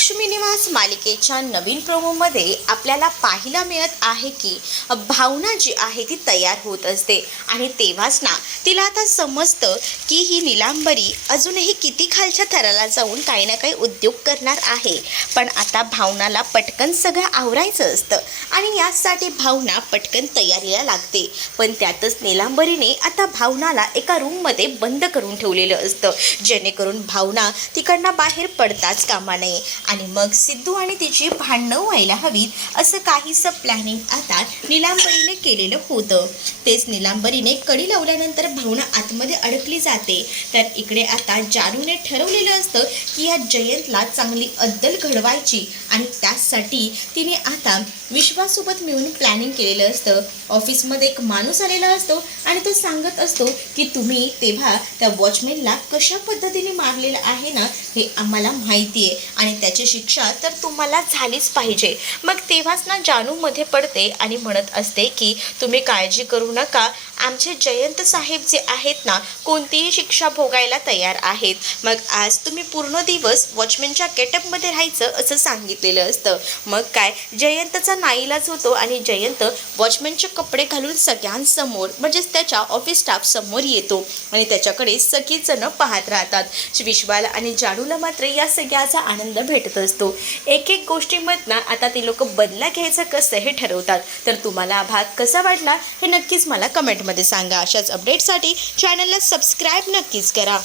लक्ष्मी निवास मालिकेच्या नवीन प्रोमोमध्ये आपल्याला पाहायला मिळत आहे की भावना जी आहे ती तयार होत असते आणि तेव्हाच ना तिला आता समजतं की ही नीलांबरी अजूनही किती खालच्या थराला जाऊन काही ना काही उद्योग करणार आहे। पण आता भावनाला पटकन सगळं आवरायचं असतं आणि यासाठी भावना पटकन तयारीला लागते। पण त्यातच नीलांबरीने आता भावनाला एका रूममध्ये बंद करून ठेवलेलं असतं, जेणेकरून भावना तिकडनं बाहेर पडताच कामा नये। आणि मग सिद्धू आणि तिची भांडणं व्हायला हवीत असं काहीसं प्लॅनिंग आता नीलांबरीने केलेलं होतं। तेच नीलांबरीने कडी लावल्यानंतर भावना आतमध्ये अडकली जाते। तर इकडे आता जानूने ठरवलेलं असतं की या जयंतला चांगली अद्दल घडवायची आणि त्यासाठी तिने आता विश्वासोबत मिळून प्लॅनिंग केलेलं असतं। ऑफिसमध्ये एक माणूस आलेला असतो आणि तो सांगत असतो की तुम्ही तेव्हा त्या वॉचमॅनला कशा पद्धतीने मारलेलं आहे ना हे आम्हाला माहिती आहे आणि त्याची शिक्षा तर तुम्हाला झालीच पाहिजे। मग तेव्हाच ना जानू मध्ये पडते आणि म्हणत असते की तुम्ही काळजी करू नका, आमचे जयंत साहेब जे आहेत ना कोणतीही शिक्षा भोगायला तयार आहेत। मग आज तुम्ही पूर्ण दिवस वॉचमॅनच्या गेटअपमध्ये राहायचं असं सांगितलेलं असतं। मग काय जयंतचा नाईलाज होतो आणि जयंत वॉचमॅनचे कपडे घालून सगळ्यांसमोर म्हणजेच त्याच्या ऑफिस स्टाफ समोर येतो आणि त्याच्याकडे सगळीच जण पाहत राहतात। विश्वाला आणि जानूला मात्र या सगळ्याचा आनंद भेटत असतो। एक एक गोष्टीमधनं आता ते लोक बदला घ्यायचं कसं हे ठरवतात। तर तुम्हाला हा भाग कसा वाटला हे नक्कीच मला कमेंटमध्ये सांगा। अशाच अपडेटसाठी चॅनलला सबस्क्राईब नक्कीच करा।